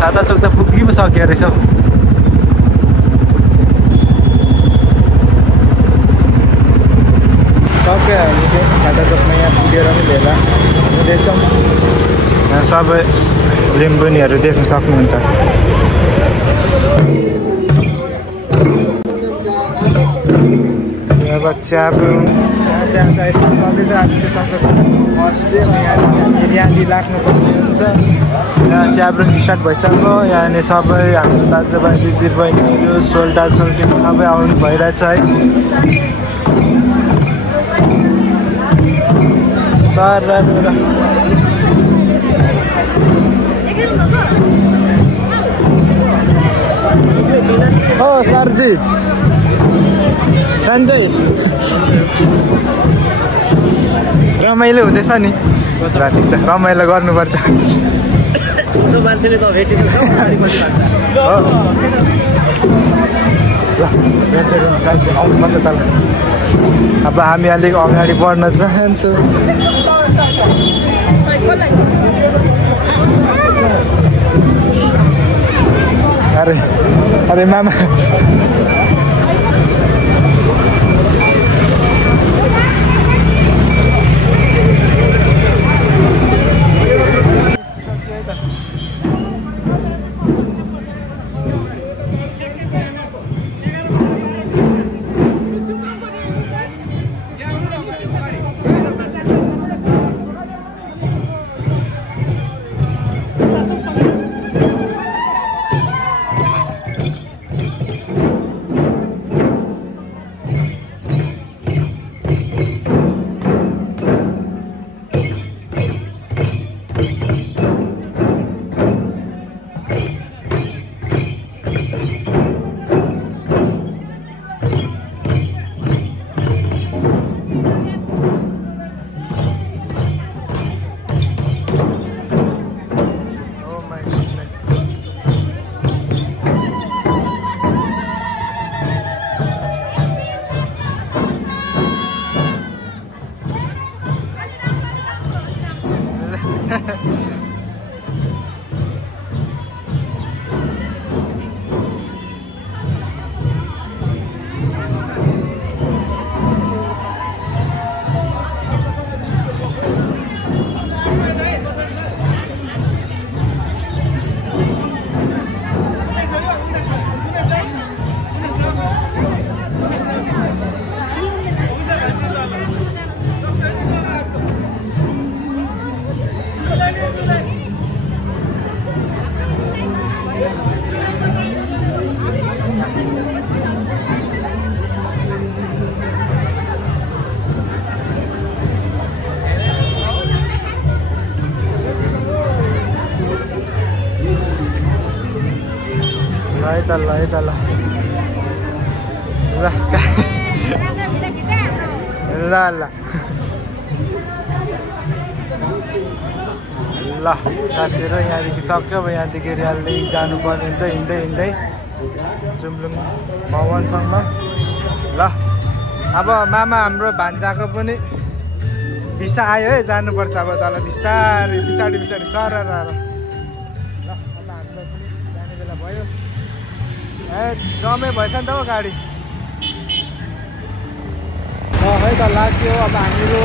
छाता चोक त पुग्नु पो सक्यो रहेछ हौ। सक्यो हामी चाहिँ छाता चोकमा यहाँ पुगेर पनि भेला हुँदैछौँ। यहाँ सबै लिम्बुनीहरू देख्न सक्नुहुन्छ। अब च्याब्रुङ चल्दैछ आज फर्स्ट डे यहाँनिर लाग्नुपर्ने हुन्छ। यहाँ च्याब्रुङ स्टार्ट भइसक्यो। यहाँनिर सबै हाम्रो दाजुभाइ दिदीबहिनीहरू सोल्टा सोल्टी सबै आउनु भइरहेछ है। सर हो सरजी सन्जय रमाइलो हुँदैछ नि। ठिक छ रमाइलो गर्नुपर्छ। छोटो मान्छेले त भेटिन्छ अब हामी अलिक अगाडि बढ्न चाहन्छौँ। अरे अरे मामा ल साथीहरू यहाँदेखि सक्यो। अब यहाँदेखि रेलले जानुपर्ने हुन्छ हिँड्दै हिँड्दै चुम्लुङ भवनसम्म। ल अब मामा हाम्रो भान्जाको पनि भिसा आयो है, जानुपर्छ अब तल बिस्तारै पछाडि पछाडि सरर। ल अब हामीलाई पनि जाने बेला भयो। जमै भएछ नि त हो गाडी है त लाग्यो। अब हामीहरू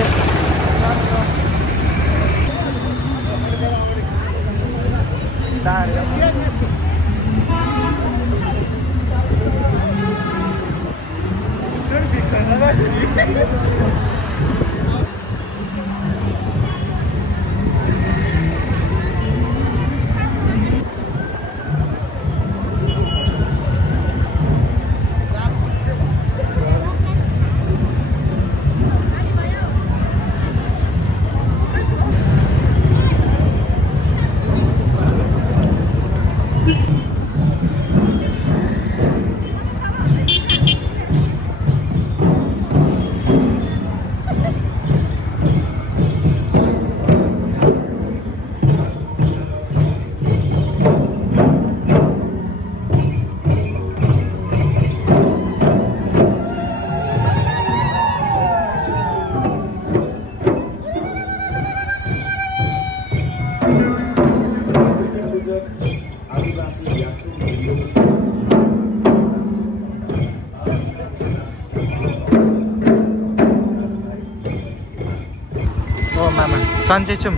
मामा सन्चै छौँ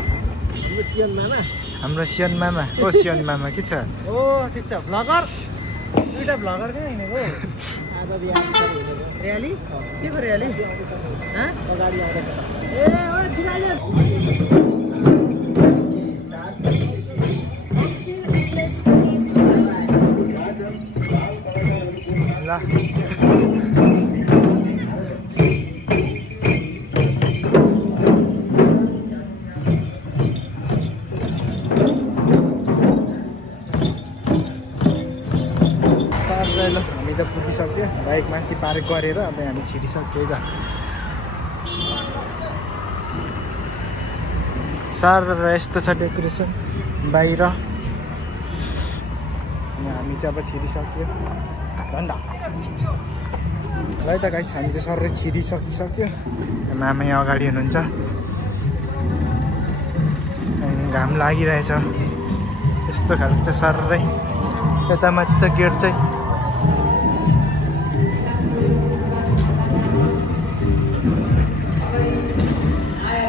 सियन मामा हाम्रो सियन मामा ओ सियन मामा के छ ओ ठिक छ भ्लगर दुईटा भ्लगर कहाँ हिँडेको आज बिहान र्याली के को र्याली अगाडि आउँदैछ ए ओ ठिक ल हामी त पुगिसक्यो बाइक माथि पार्क गरेर अब हामी छिरिसक्यो त सर यस्तो छ डेकोरेसन बाहिर अनि हामी चाहिँ अब छिरिसक्यो झन्डा ल त गाइस हामी चाहिँ सर छिरिसकिसक्यो मामा यहाँ अगाडि हुनुहुन्छ घाम लागिरहेछ यस्तो खालको चाहिँ सर्रै यता माथि त गेट चाहिँ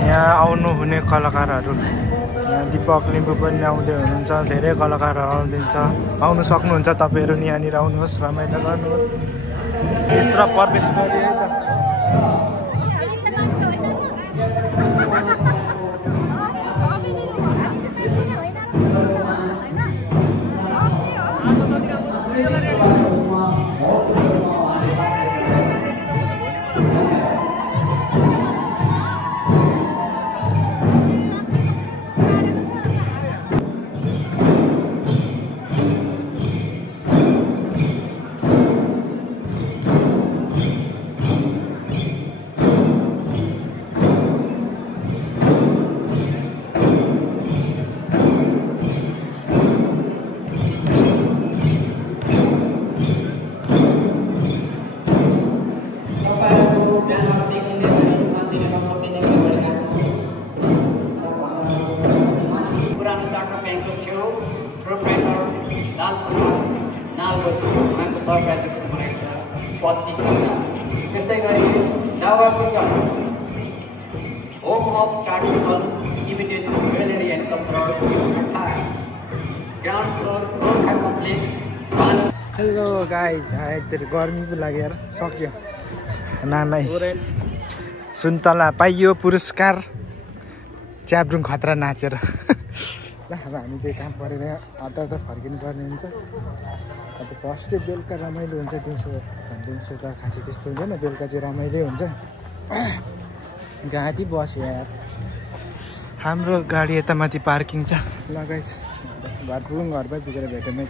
यहाँ आउनु हुने कलाकारहरू यहाँ दिपक लिम्बू पनि आउँदै हुनुहुन्छ धेरै कलाकारहरू आउनु सक्नुहुन्छ तपाईँहरू नि यहाँनिर आउनुहोस् रमाइलो गर्नुहोस् भित्र प्रवेश गरी है त त्यस्तै गरी Navpuja home of traditional imitation jewellery and cultural ground floor Gorkha complex hello guys यति गर्मी पो लाग्यो यार सक्यो मामा सुन्तला पाइयो पुरस्कार च्याब्रुङ खतरा नाचेर ल अब हामी चाहिँ काम परेर हतार फर्किनु पर्ने हुन्छ अन्त फर्स्ट बेलुका रमाइलो हुन्छ दिउँसो त खासै त्यस्तो हुँदैन बेलुका चाहिँ रमाइलो हुन्छ घाँटी बस्यो यार हाम्रो गाडी यता माथि पार्किङ छ ल गाइज घर पुगौँ घरमै पुगेर भेटौँ है त